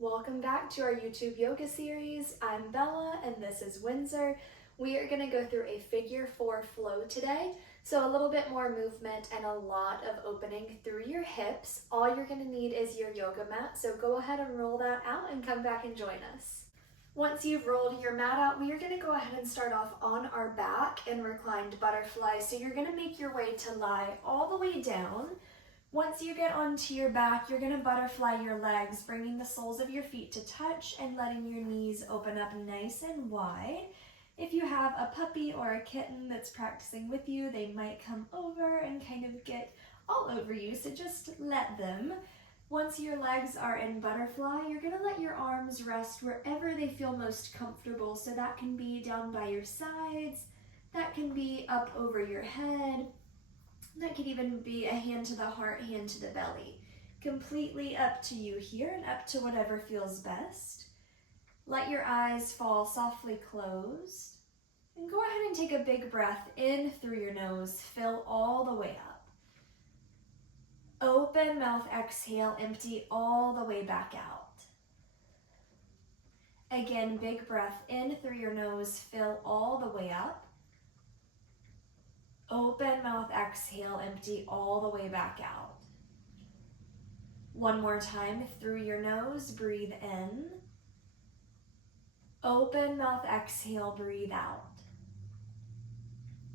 Welcome back to our YouTube yoga series. I'm Bella and this is Windsor. We are going to go through a figure 4 flow today. So a little bit more movement and a lot of opening through your hips. All you're going to need is your yoga mat. So go ahead and roll that out and come back and join us. Once you've rolled your mat out, we are going to go ahead and start off on our back in reclined butterfly. So you're going to make your way to lie all the way down. Once you get onto your back, you're going to butterfly your legs, bringing the soles of your feet to touch and letting your knees open up nice and wide. If you have a puppy or a kitten that's practicing with you, they might come over and kind of get all over you, so just let them. Once your legs are in butterfly, you're going to let your arms rest wherever they feel most comfortable. So that can be down by your sides, that can be up over your head. That could even be a hand to the heart, hand to the belly. Completely up to you here and up to whatever feels best. Let your eyes fall softly closed. And go ahead and take a big breath in through your nose. Fill all the way up. Open mouth, exhale, empty all the way back out. Again, big breath in through your nose. Fill all the way up. Open mouth, exhale, empty all the way back out. One more time through your nose, breathe in. Open mouth, exhale, breathe out.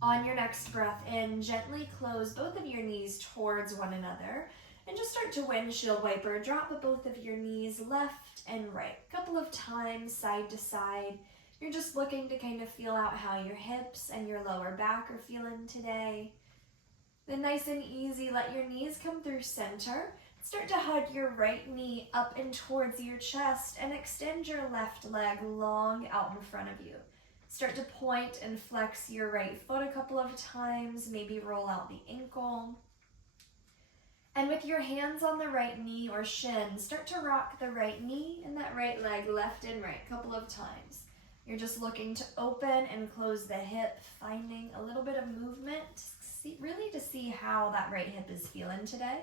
On your next breath in, gently close both of your knees towards one another and just start to windshield wiper. Drop both of your knees left and right. A couple of times, side to side. You're just looking to kind of feel out how your hips and your lower back are feeling today. Then nice and easy, let your knees come through center. Start to hug your right knee up and towards your chest and extend your left leg long out in front of you. Start to point and flex your right foot a couple of times, maybe roll out the ankle. And with your hands on the right knee or shin, start to rock the right knee and that right leg left and right a couple of times. You're just looking to open and close the hip, finding a little bit of movement, really to see how that right hip is feeling today.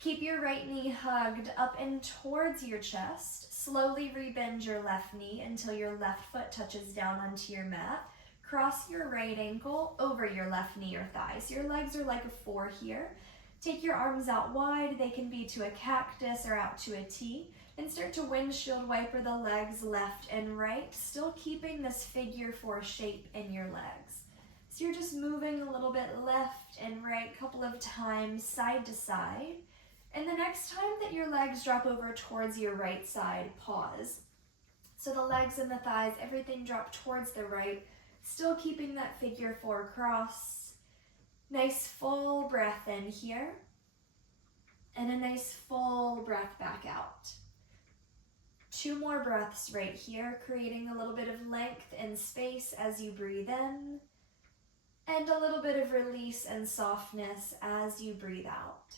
Keep your right knee hugged up and towards your chest. Slowly rebend your left knee until your left foot touches down onto your mat. Cross your right ankle over your left knee or thigh. So your legs are like a 4 here. Take your arms out wide. They can be to a cactus or out to a T. And start to windshield wiper the legs left and right, still keeping this figure 4 shape in your legs. So you're just moving a little bit left and right, a couple of times, side to side. And the next time that your legs drop over towards your right side, pause. So the legs and the thighs, everything drop towards the right, still keeping that figure 4 cross. Nice full breath in here. And a nice full breath back out. 2 more breaths right here, creating a little bit of length and space as you breathe in, and a little bit of release and softness as you breathe out.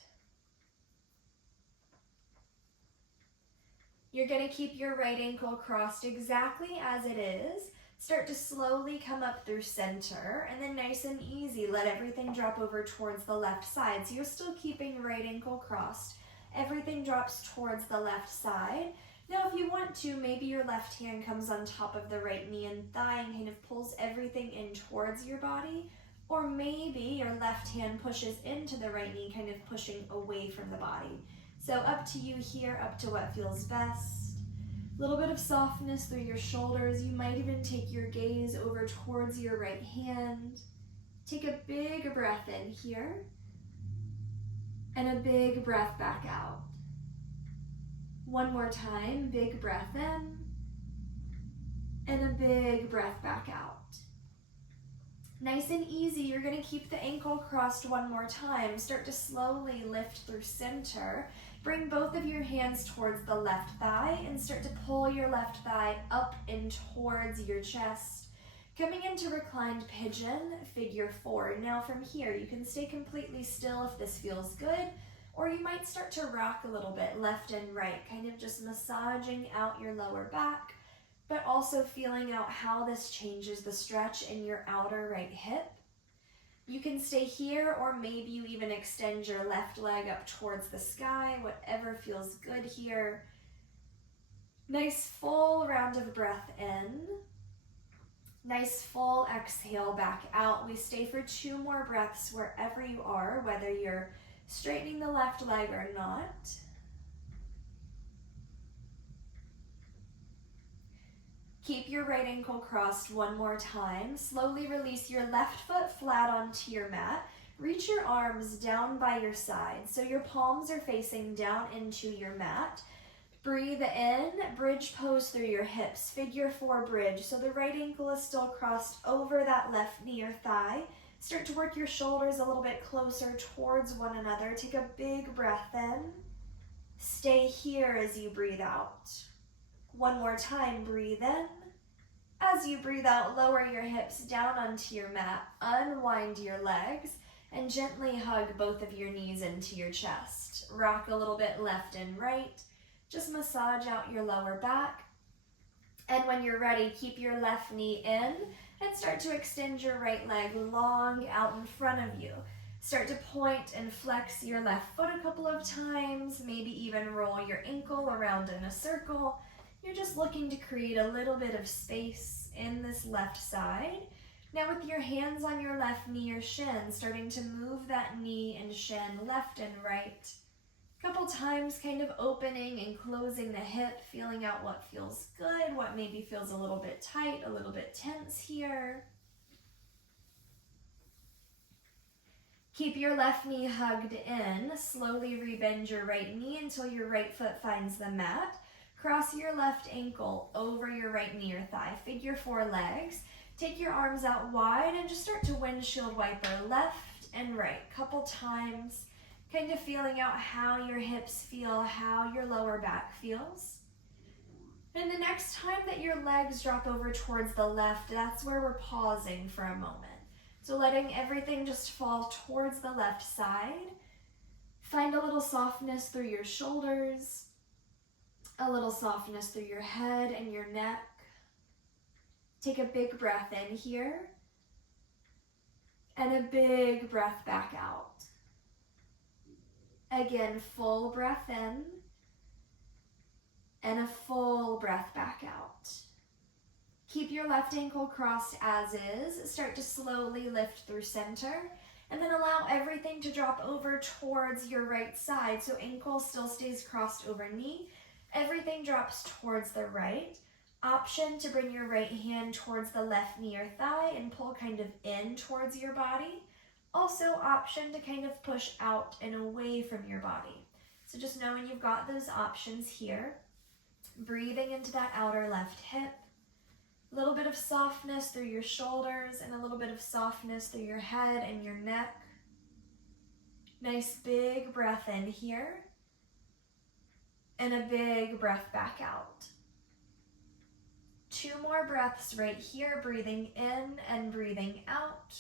You're going to keep your right ankle crossed exactly as it is. Start to slowly come up through center, and then nice and easy, let everything drop over towards the left side. So you're still keeping right ankle crossed. Everything drops towards the left side. Now, if you want to, maybe your left hand comes on top of the right knee and thigh and kind of pulls everything in towards your body. Or maybe your left hand pushes into the right knee, kind of pushing away from the body. So up to you here, up to what feels best. A little bit of softness through your shoulders. You might even take your gaze over towards your right hand. Take a big breath in here. And a big breath back out. One more time, big breath in, and a big breath back out. Nice and easy, you're going to keep the ankle crossed one more time. Start to slowly lift through center. Bring both of your hands towards the left thigh and start to pull your left thigh up and towards your chest. Coming into reclined pigeon, figure 4. Now from here, you can stay completely still if this feels good. Or you might start to rock a little bit left and right, kind of just massaging out your lower back, but also feeling out how this changes the stretch in your outer right hip. You can stay here, or maybe you even extend your left leg up towards the sky, whatever feels good here. Nice full round of breath in. Nice full exhale back out. We stay for 2 more breaths wherever you are, whether you're straightening the left leg or not. Keep your right ankle crossed one more time. Slowly release your left foot flat onto your mat. Reach your arms down by your side so your palms are facing down into your mat. Breathe in, bridge pose through your hips, figure 4 bridge. So the right ankle is still crossed over that left knee or thigh. Start to work your shoulders a little bit closer towards one another. Take a big breath in. Stay here as you breathe out. One more time, breathe in. As you breathe out, lower your hips down onto your mat, unwind your legs, and gently hug both of your knees into your chest. Rock a little bit left and right. Just massage out your lower back. And when you're ready, keep your left knee in and start to extend your right leg long out in front of you. Start to point and flex your left foot a couple of times, maybe even roll your ankle around in a circle. You're just looking to create a little bit of space in this left side. Now with your hands on your left knee or shin, starting to move that knee and shin left and right. Couple times kind of opening and closing the hip, feeling out what feels good, what maybe feels a little bit tight, a little bit tense here. Keep your left knee hugged in. Slowly rebend your right knee until your right foot finds the mat. Cross your left ankle over your right knee or thigh. Figure 4 legs. Take your arms out wide and just start to windshield wiper left and right. Couple times. Kind of feeling out how your hips feel, how your lower back feels. And the next time that your legs drop over towards the left, that's where we're pausing for a moment. So letting everything just fall towards the left side. Find a little softness through your shoulders, a little softness through your head and your neck. Take a big breath in here, and a big breath back out. Again, full breath in, and a full breath back out. Keep your left ankle crossed as is. Start to slowly lift through center, and then allow everything to drop over towards your right side. So ankle still stays crossed over knee. Everything drops towards the right. Option to bring your right hand towards the left knee or thigh and pull kind of in towards your body. Also option to kind of push out and away from your body. So just knowing you've got those options here. Breathing into that outer left hip. A little bit of softness through your shoulders and a little bit of softness through your head and your neck. Nice big breath in here. And a big breath back out. 2 more breaths right here, breathing in and breathing out.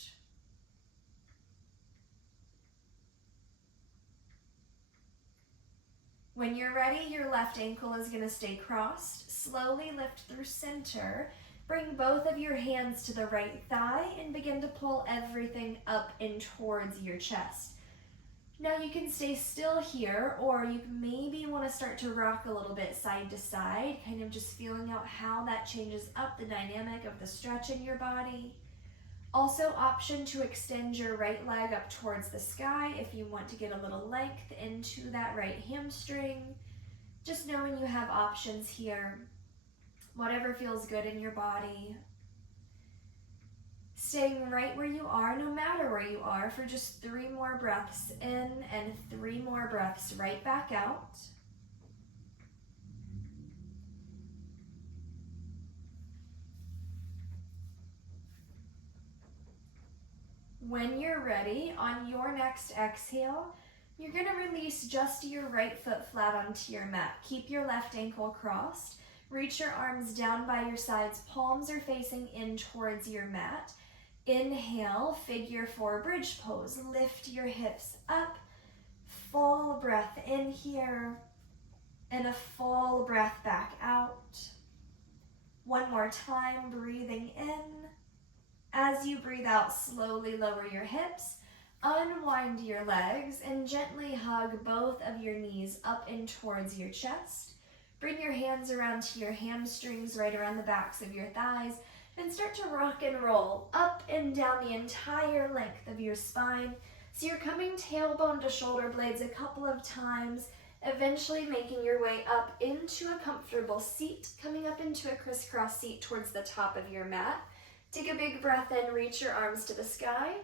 When you're ready, your left ankle is going to stay crossed. Slowly lift through center. Bring both of your hands to the right thigh and begin to pull everything up and towards your chest. Now you can stay still here, or you maybe want to start to rock a little bit side to side, kind of just feeling out how that changes up the dynamic of the stretch in your body. Also, option to extend your right leg up towards the sky if you want to get a little length into that right hamstring. Just knowing you have options here, whatever feels good in your body. Staying right where you are, no matter where you are, for just 3 more breaths in and 3 more breaths right back out. When you're ready, on your next exhale, you're going to release just your right foot flat onto your mat. Keep your left ankle crossed. Reach your arms down by your sides. Palms are facing in towards your mat. Inhale, figure 4 bridge pose. Lift your hips up. Full breath in here. And a full breath back out. One more time, breathing in. As you breathe out, slowly lower your hips, unwind your legs, and gently hug both of your knees up in towards your chest. Bring your hands around to your hamstrings, right around the backs of your thighs, and start to rock and roll up and down the entire length of your spine. So you're coming tailbone to shoulder blades a couple of times, eventually making your way up into a comfortable seat, coming up into a crisscross seat towards the top of your mat. Take a big breath in, reach your arms to the sky.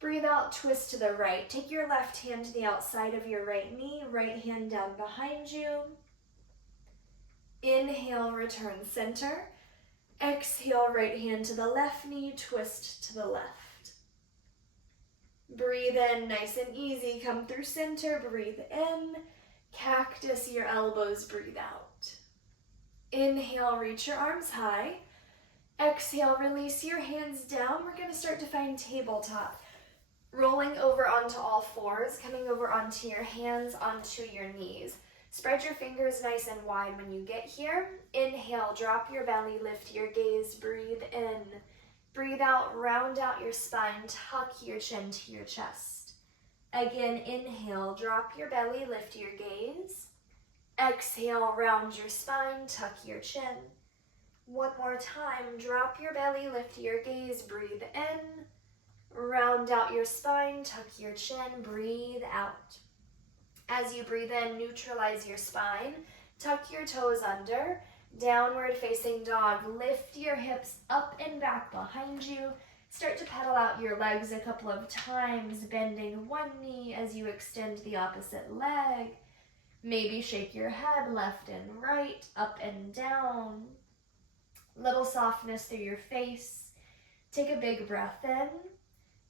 Breathe out, twist to the right. Take your left hand to the outside of your right knee, right hand down behind you. Inhale, return center. Exhale, right hand to the left knee, twist to the left. Breathe in, nice and easy. Come through center, breathe in. Cactus your elbows, breathe out. Inhale, reach your arms high. Exhale, release your hands down. We're going to start to find tabletop. Rolling over onto all fours, coming over onto your hands, onto your knees. Spread your fingers nice and wide when you get here. Inhale, drop your belly, lift your gaze, breathe in. Breathe out, round out your spine, tuck your chin to your chest. Again, inhale, drop your belly, lift your gaze. Exhale, round your spine, tuck your chin. One more time, drop your belly, lift your gaze, breathe in. Round out your spine, tuck your chin, breathe out. As you breathe in, neutralize your spine, tuck your toes under, downward facing dog, lift your hips up and back behind you. Start to pedal out your legs a couple of times, bending one knee as you extend the opposite leg. Maybe shake your head left and right, up and down. Little softness through your face. Take a big breath in.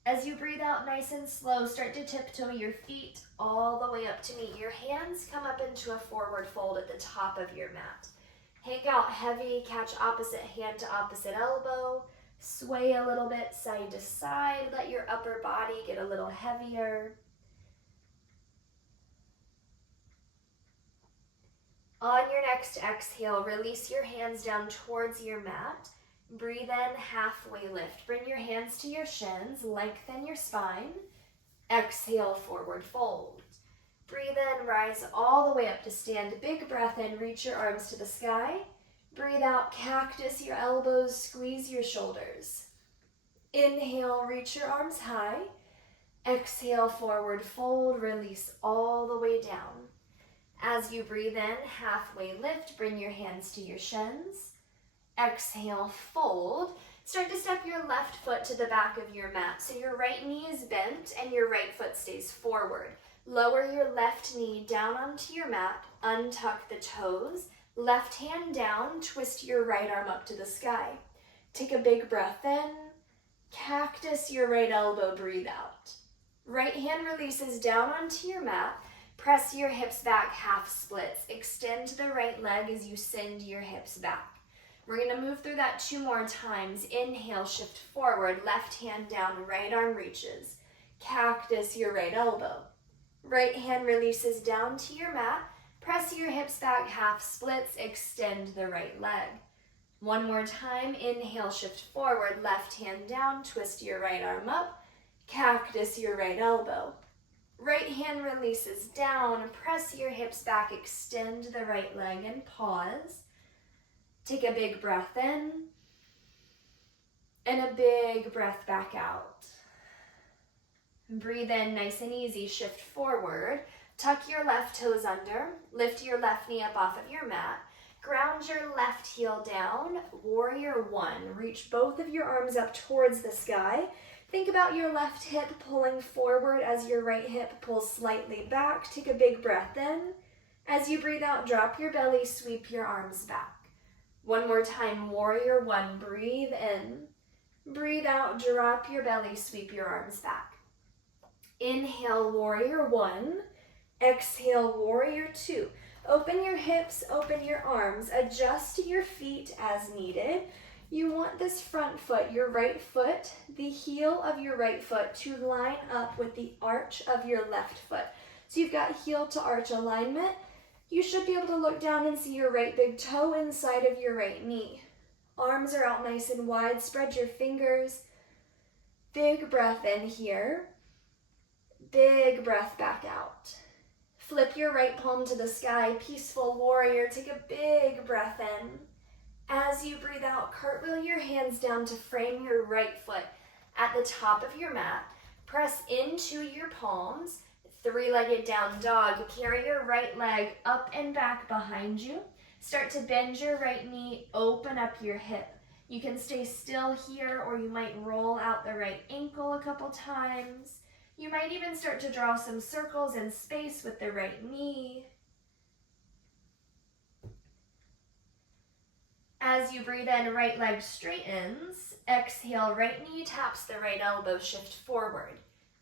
As you breathe out nice and slow, start to tiptoe your feet all the way up to meet your hands. Come up into a forward fold at the top of your mat. Hang out heavy, catch opposite hand to opposite elbow. Sway a little bit side to side. Let your upper body get a little heavier. On your next exhale, release your hands down towards your mat. Breathe in, halfway lift. Bring your hands to your shins, lengthen your spine. Exhale, forward fold. Breathe in, rise all the way up to stand. Big breath in, reach your arms to the sky. Breathe out, cactus your elbows, squeeze your shoulders. Inhale, reach your arms high. Exhale, forward fold, release all the way down. As you breathe in, halfway lift, bring your hands to your shins. Exhale, fold. Start to step your left foot to the back of your mat. So your right knee is bent and your right foot stays forward. Lower your left knee down onto your mat. Untuck the toes. Left hand down. Twist your right arm up to the sky. Take a big breath in. Cactus your right elbow. Breathe out. Right hand releases down onto your mat. Press your hips back, half splits. Extend the right leg as you send your hips back. We're going to move through that 2 more times. Inhale, shift forward, left hand down, right arm reaches. Cactus your right elbow. Right hand releases down to your mat. Press your hips back, half splits, extend the right leg. One more time. Inhale, shift forward, left hand down, twist your right arm up. Cactus your right elbow. Right hand releases down, press your hips back, extend the right leg and pause. Take a big breath in and a big breath back out. Breathe in nice and easy, shift forward. Tuck your left toes under, lift your left knee up off of your mat. Ground your left heel down, warrior one. Reach both of your arms up towards the sky. Think about your left hip pulling forward as your right hip pulls slightly back. Take a big breath in. As you breathe out, drop your belly, sweep your arms back. One more time, warrior one. Breathe in. Breathe out, drop your belly, sweep your arms back. Inhale, warrior one. Exhale, warrior two. Open your hips, open your arms. Adjust your feet as needed. You want this front foot, your right foot, the heel of your right foot to line up with the arch of your left foot. So you've got heel to arch alignment. You should be able to look down and see your right big toe inside of your right knee. Arms are out nice and wide. Spread your fingers. Big breath in here. Big breath back out. Flip your right palm to the sky, peaceful warrior. Take a big breath in. As you breathe out, cartwheel your hands down to frame your right foot at the top of your mat. Press into your palms, three-legged down dog. Carry your right leg up and back behind you. Start to bend your right knee, open up your hip. You can stay still here, or you might roll out the right ankle a couple times. You might even start to draw some circles in space with the right knee. As you breathe in, right leg straightens. Exhale, right knee taps the right elbow, shift forward.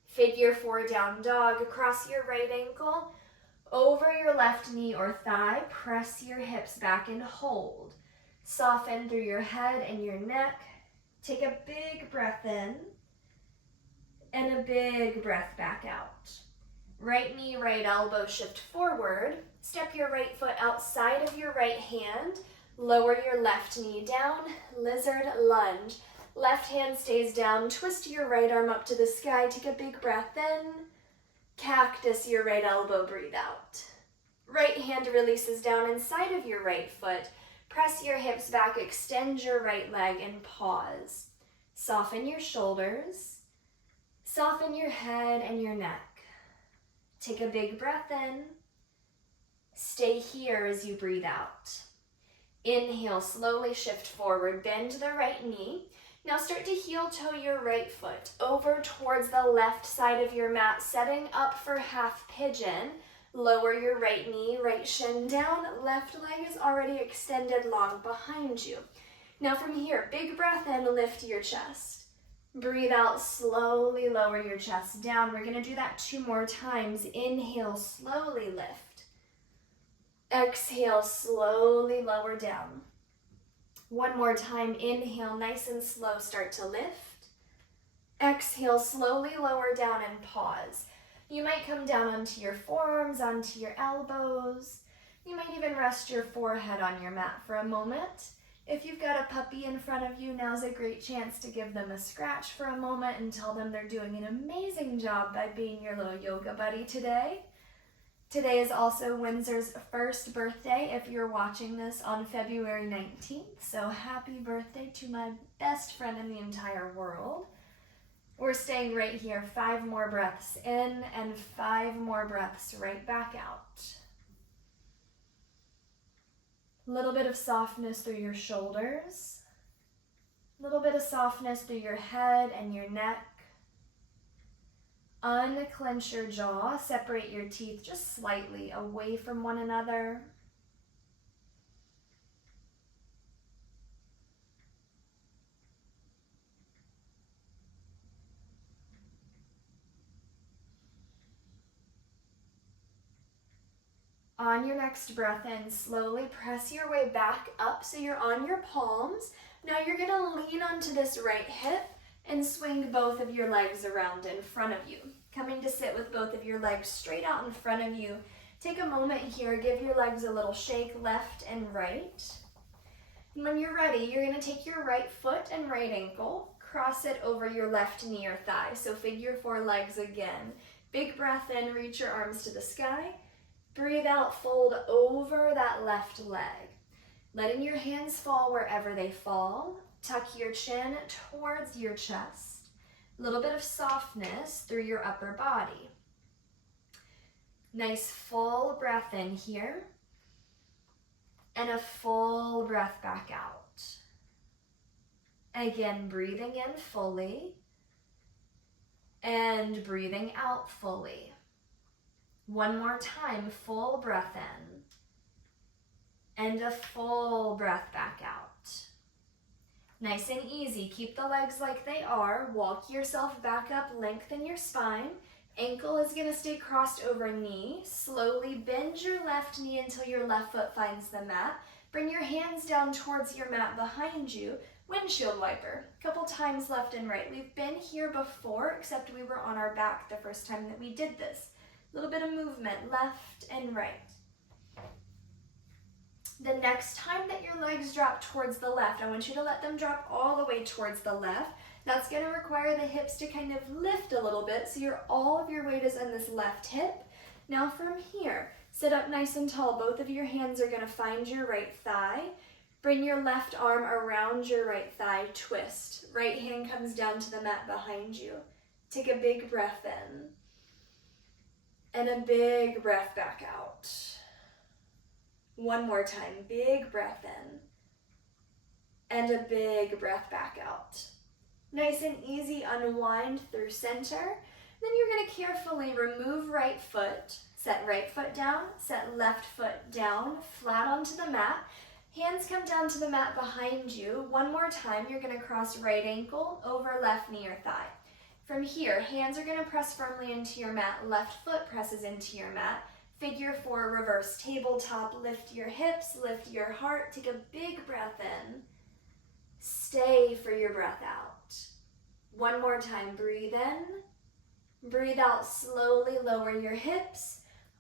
Figure 4 down dog, across your right ankle, over your left knee or thigh, press your hips back and hold. Soften through your head and your neck. Take a big breath in and a big breath back out. Right knee, right elbow, shift forward. Step your right foot outside of your right hand. Lower your left knee down, lizard lunge. Left hand stays down, twist your right arm up to the sky, take a big breath in. Cactus your right elbow, breathe out. Right hand releases down inside of your right foot. Press your hips back, extend your right leg and pause. Soften your shoulders. Soften your head and your neck. Take a big breath in. Stay here as you breathe out. Inhale, slowly shift forward, bend the right knee. Now start to heel toe your right foot over towards the left side of your mat, setting up for half pigeon. Lower your right knee, right shin down, left leg is already extended long behind you. Now from here, big breath in, lift your chest. Breathe out, slowly lower your chest down. We're gonna do that 2 more times. Inhale, slowly lift. Exhale, slowly lower down. 1 more time, inhale, nice and slow, start to lift. Exhale, slowly lower down and pause. You might come down onto your forearms, onto your elbows. You might even rest your forehead on your mat for a moment. If you've got a puppy in front of you, now's a great chance to give them a scratch for a moment and tell them they're doing an amazing job by being your little yoga buddy today. Today is also Windsor's first birthday if you're watching this on February 19th, so happy birthday to my best friend in the entire world. We're staying right here, 5 more breaths in and 5 more breaths right back out. A little bit of softness through your shoulders, a little bit of softness through your head and your neck. Unclench your jaw, separate your teeth just slightly away from one another. On your next breath in, slowly press your way back up so you're on your palms. Now you're gonna lean onto this right hip and swing both of your legs around in front of you. Coming to sit with both of your legs straight out in front of you. Take a moment here, give your legs a little shake left and right. And when you're ready, you're gonna take your right foot and right ankle, cross it over your left knee or thigh. So figure 4 legs again. Big breath in, reach your arms to the sky. Breathe out, fold over that left leg. Letting your hands fall wherever they fall. Tuck your chin towards your chest. A little bit of softness through your upper body. Nice full breath in here. And a full breath back out. Again, breathing in fully. And breathing out fully. 1 more time, full breath in. And a full breath back out. Nice and easy. Keep the legs like they are. Walk yourself back up, lengthen your spine. Ankle is going to stay crossed over knee. Slowly bend your left knee until your left foot finds the mat. Bring your hands down towards your mat behind you. Windshield wiper. Couple times left and right. We've been here before, except we were on our back the first time that we did this. A little bit of movement, left and right. The next time that your legs drop towards the left, I want you to let them drop all the way towards the left. That's going to require the hips to kind of lift a little bit, so all of your weight is in this left hip. Now from here, sit up nice and tall. Both of your hands are gonna find your right thigh. Bring your left arm around your right thigh, twist. Right hand comes down to the mat behind you. Take a big breath in. And a big breath back out. One more time, big breath in. And a big breath back out. Nice and easy, unwind through center. Then you're gonna carefully remove right foot, set right foot down, set left foot down, flat onto the mat. Hands come down to the mat behind you. One more time, you're gonna cross right ankle over left knee or thigh. From here, hands are gonna press firmly into your mat, left foot presses into your mat. Figure 4 reverse tabletop, lift your hips, lift your heart, take a big breath in. Stay for your breath out. One more time, breathe in. Breathe out, slowly lower your hips,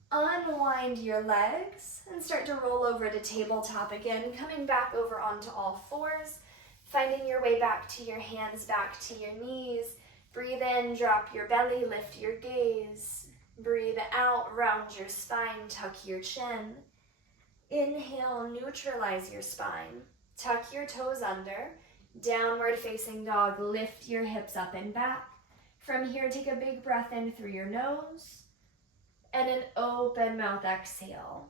unwind your legs, and start to roll over to tabletop again, coming back over onto all fours, finding your way back to your hands, back to your knees. Breathe in, drop your belly, lift your gaze. Breathe out, round your spine, tuck your chin. Inhale, neutralize your spine. Tuck your toes under. Downward facing dog, lift your hips up and back. From here, take a big breath in through your nose and an open mouth exhale.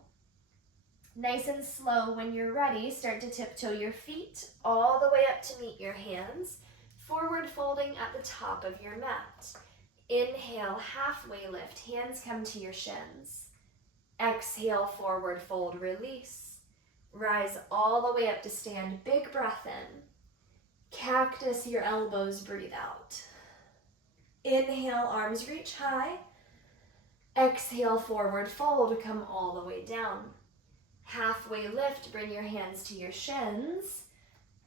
Nice and slow, when you're ready, start to tiptoe your feet all the way up to meet your hands, forward folding at the top of your mat. Inhale, halfway lift, hands come to your shins. Exhale, forward fold, release. Rise all the way up to stand, big breath in. Cactus your elbows, breathe out. Inhale, arms reach high. Exhale, forward fold, come all the way down. Halfway lift, bring your hands to your shins.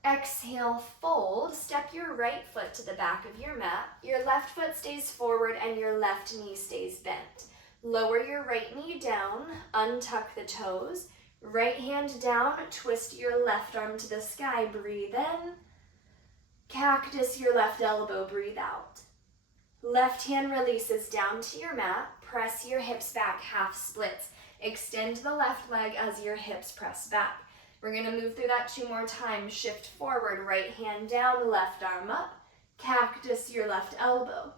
Exhale, fold, step your right foot to the back of your mat. Your left foot stays forward and your left knee stays bent. Lower your right knee down, untuck the toes. Right hand down, twist your left arm to the sky, breathe in. Cactus your left elbow, breathe out. Left hand releases down to your mat. Press your hips back, half splits. Extend the left leg as your hips press back. We're gonna move through that 2 more times. Shift forward, right hand down, left arm up. Cactus your left elbow.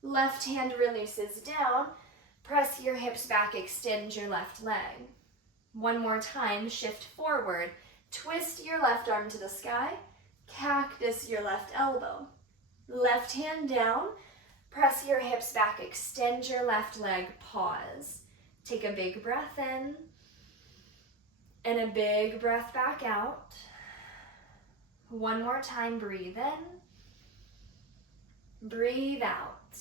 Left hand releases down. Press your hips back, extend your left leg. 1 more time, shift forward. Twist your left arm to the sky. Cactus your left elbow. Left hand down. Press your hips back, extend your left leg, pause. Take a big breath in, and a big breath back out. 1 more time, breathe in, breathe out.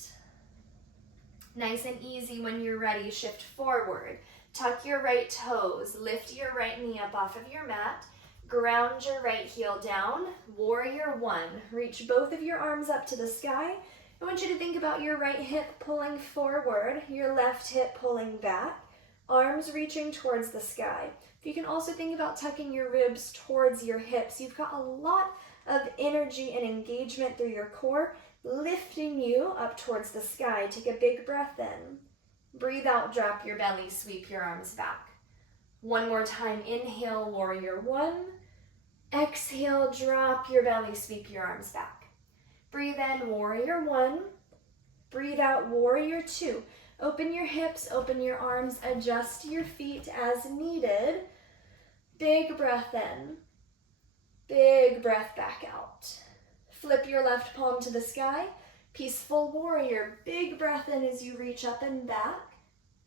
Nice and easy, when you're ready, shift forward. Tuck your right toes, lift your right knee up off of your mat, ground your right heel down, warrior 1. Reach both of your arms up to the sky. I want you to think about your right hip pulling forward, your left hip pulling back, arms reaching towards the sky. You can also think about tucking your ribs towards your hips. You've got a lot of energy and engagement through your core, lifting you up towards the sky. Take a big breath in. Breathe out, drop your belly, sweep your arms back. 1 more time, inhale, warrior 1. Exhale, drop your belly, sweep your arms back. Breathe in, warrior 1. Breathe out, warrior 2. Open your hips, open your arms, adjust your feet as needed. Big breath in. Big breath back out. Flip your left palm to the sky. Peaceful warrior. Big breath in as you reach up and back.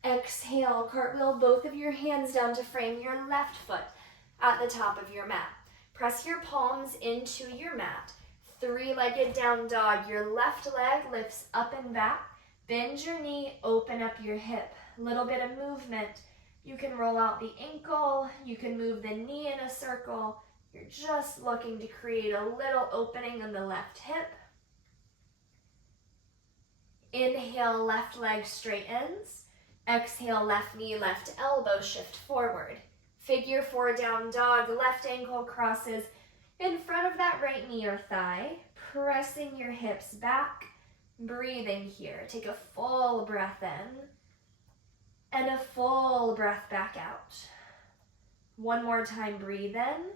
Exhale, cartwheel both of your hands down to frame your left foot at the top of your mat. Press your palms into your mat. 3-legged down dog. Your left leg lifts up and back. Bend your knee, open up your hip. Little bit of movement. You can roll out the ankle. You can move the knee in a circle. You're just looking to create a little opening in the left hip. Inhale, left leg straightens. Exhale, left knee, left elbow, shift forward. Figure 4 down dog, left ankle crosses in front of that right knee or thigh, pressing your hips back, breathing here. Take a full breath in. And a full breath back out. One more time, breathe in.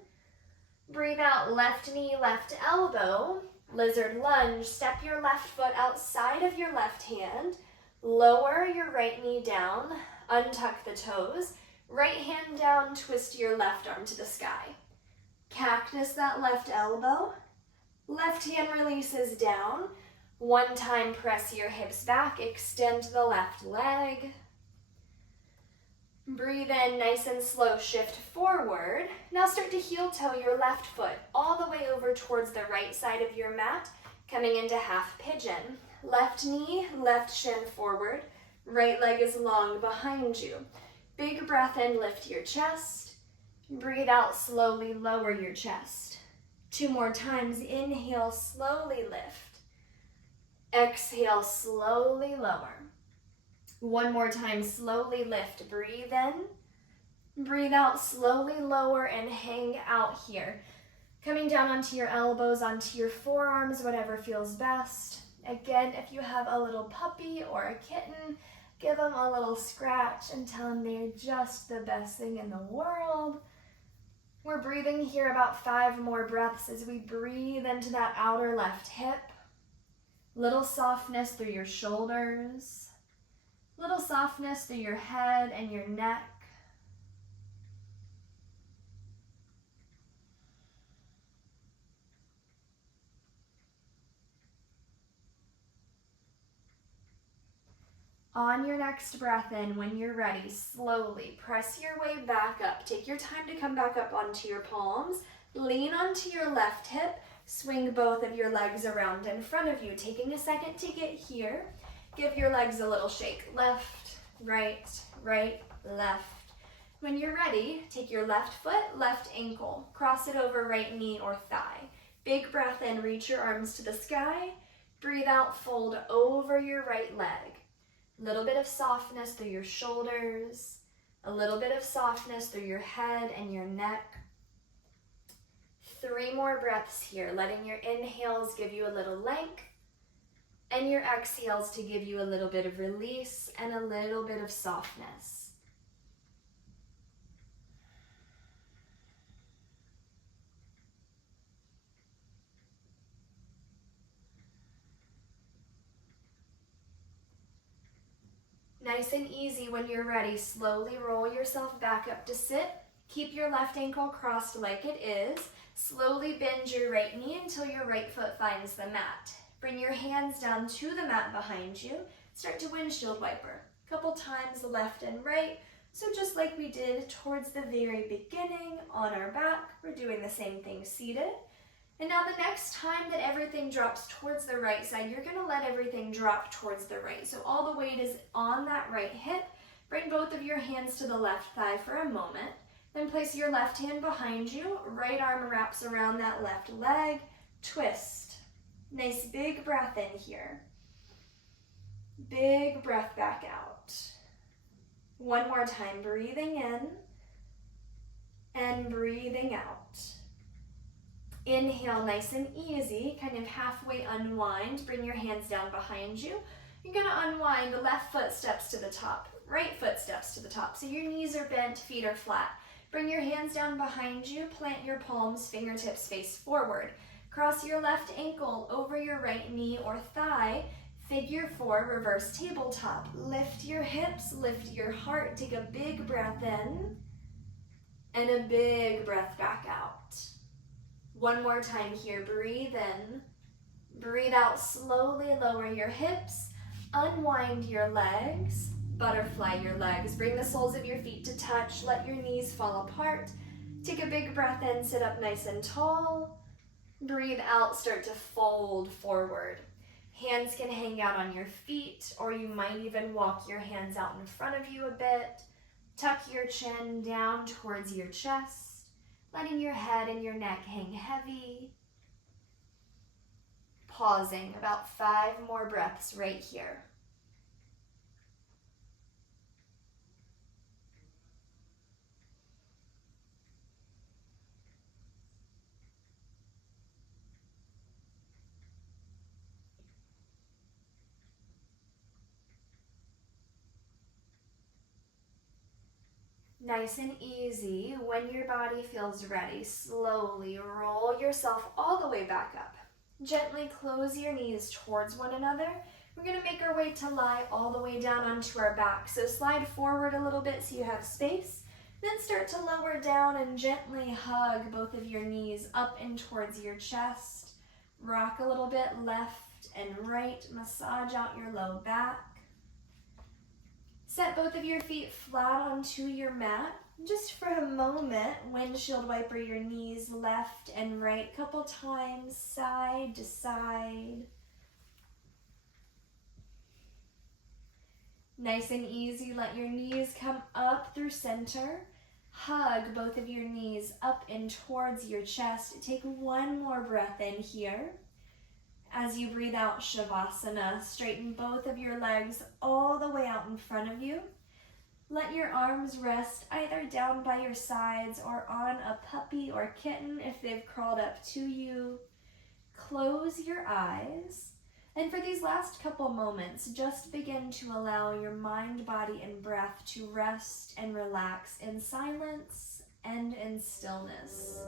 Breathe out, left knee, left elbow. Lizard lunge, step your left foot outside of your left hand. Lower your right knee down, untuck the toes. Right hand down, twist your left arm to the sky. Cactus that left elbow. Left hand releases down. One time, press your hips back, extend the left leg. Breathe in, nice and slow, shift forward. Now start to heel toe your left foot all the way over towards the right side of your mat, coming into half pigeon. Left knee, left shin forward. Right leg is long behind you. Big breath in, lift your chest. Breathe out, slowly lower your chest. 2 more times, inhale, slowly lift. Exhale, slowly lower. 1 more time, slowly lift, breathe in. Breathe out, slowly lower and hang out here. Coming down onto your elbows, onto your forearms, whatever feels best. Again, if you have a little puppy or a kitten, give them a little scratch and tell them they're just the best thing in the world. We're breathing here about 5 more breaths as we breathe into that outer left hip. Little softness through your shoulders. Little softness through your head and your neck. On your next breath in, when you're ready, slowly press your way back up. Take your time to come back up onto your palms. Lean onto your left hip. Swing both of your legs around in front of you. Taking a second to get here. Give your legs a little shake. Left, right, right, left. When you're ready, take your left foot, left ankle. Cross it over right knee or thigh. Big breath in, reach your arms to the sky. Breathe out, fold over your right leg. Little bit of softness through your shoulders, a little bit of softness through your head and your neck. 3 more breaths here, letting your inhales give you a little length and your exhales to give you a little bit of release and a little bit of softness. Nice and easy. When you're ready, slowly roll yourself back up to sit. Keep your left ankle crossed like it is. Slowly bend your right knee until your right foot finds the mat. Bring your hands down to the mat behind you. Start to windshield wiper. A couple times left and right. So just like we did towards the very beginning on our back, we're doing the same thing seated. And now the next time that everything drops towards the right side, you're gonna let everything drop towards the right. So all the weight is on that right hip. Bring both of your hands to the left thigh for a moment. Then place your left hand behind you. Right arm wraps around that left leg. Twist. Nice big breath in here. Big breath back out. 1 more time, breathing in and breathing out. Inhale, nice and easy, kind of halfway unwind. Bring your hands down behind you. You're gonna unwind, the left foot steps to the top, right foot steps to the top. So your knees are bent, feet are flat. Bring your hands down behind you, plant your palms, fingertips face forward. Cross your left ankle over your right knee or thigh. Figure 4, reverse tabletop. Lift your hips, lift your heart. Take a big breath in and a big breath back out. 1 more time here, breathe in. Breathe out, slowly lower your hips. Unwind your legs. Butterfly your legs. Bring the soles of your feet to touch. Let your knees fall apart. Take a big breath in, sit up nice and tall. Breathe out, start to fold forward. Hands can hang out on your feet, or you might even walk your hands out in front of you a bit. Tuck your chin down towards your chest, letting your head and your neck hang heavy. Pausing, about 5 more breaths right here. Nice and easy. When your body feels ready, slowly roll yourself all the way back up. Gently close your knees towards one another. We're going to make our way to lie all the way down onto our back. So slide forward a little bit so you have space. Then start to lower down and gently hug both of your knees up and towards your chest. Rock a little bit left and right. Massage out your low back. Set both of your feet flat onto your mat. Just for a moment, windshield wiper your knees left and right. Couple times, side to side. Nice and easy, let your knees come up through center. Hug both of your knees up and towards your chest. Take one more breath in here. As you breathe out, Shavasana, straighten both of your legs all the way out in front of you. Let your arms rest either down by your sides or on a puppy or kitten if they've crawled up to you. Close your eyes. And for these last couple moments, just begin to allow your mind, body, and breath to rest and relax in silence and in stillness.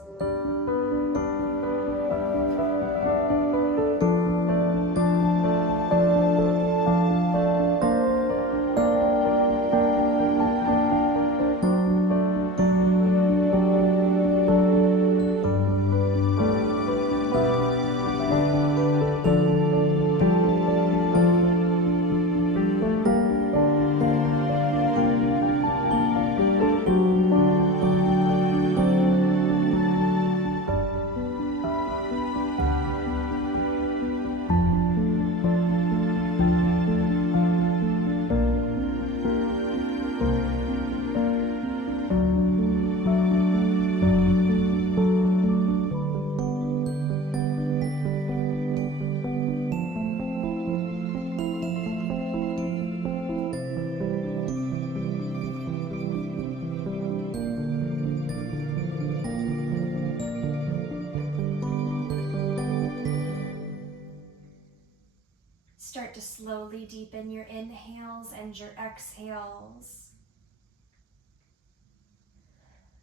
Start to slowly deepen your inhales and your exhales.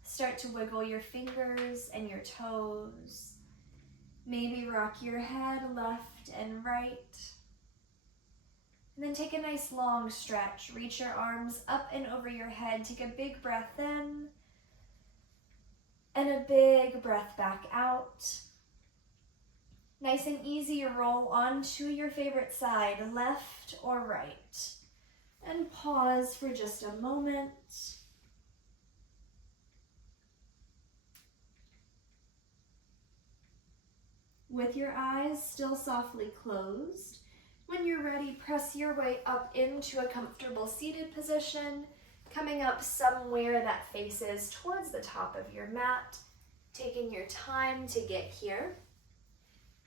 Start to wiggle your fingers and your toes. Maybe rock your head left and right. And then take a nice long stretch. Reach your arms up and over your head. Take a big breath in and a big breath back out. Nice and easy, roll onto your favorite side, left or right. And pause for just a moment. With your eyes still softly closed, when you're ready, press your way up into a comfortable seated position, coming up somewhere that faces towards the top of your mat, taking your time to get here.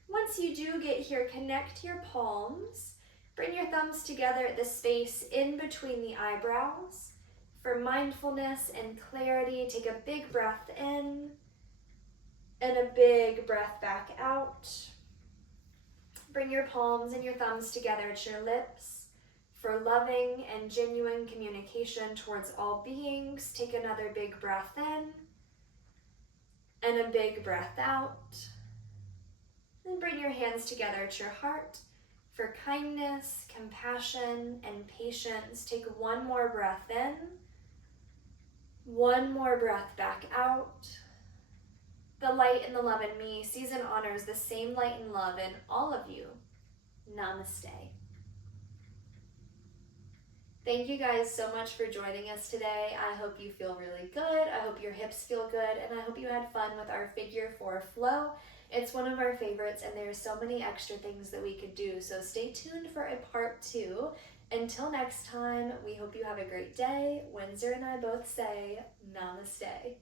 Once you do get here, connect your palms. Bring your thumbs together at the space in between the eyebrows. For mindfulness and clarity, take a big breath in and a big breath back out. Bring your palms and your thumbs together at your lips. For loving and genuine communication towards all beings, take another big breath in and a big breath out. Then bring your hands together at your heart. For kindness, compassion, and patience, take one more breath in, one more breath back out. The light and the love in me sees and honors the same light and love in all of you. Namaste. Thank you guys so much for joining us today. I hope you feel really good. I hope your hips feel good, and I hope you had fun with our Figure 4 flow. It's one of our favorites, and there's so many extra things that we could do, so stay tuned for a part 2. Until next time, we hope you have a great day. Windsor and I both say namaste.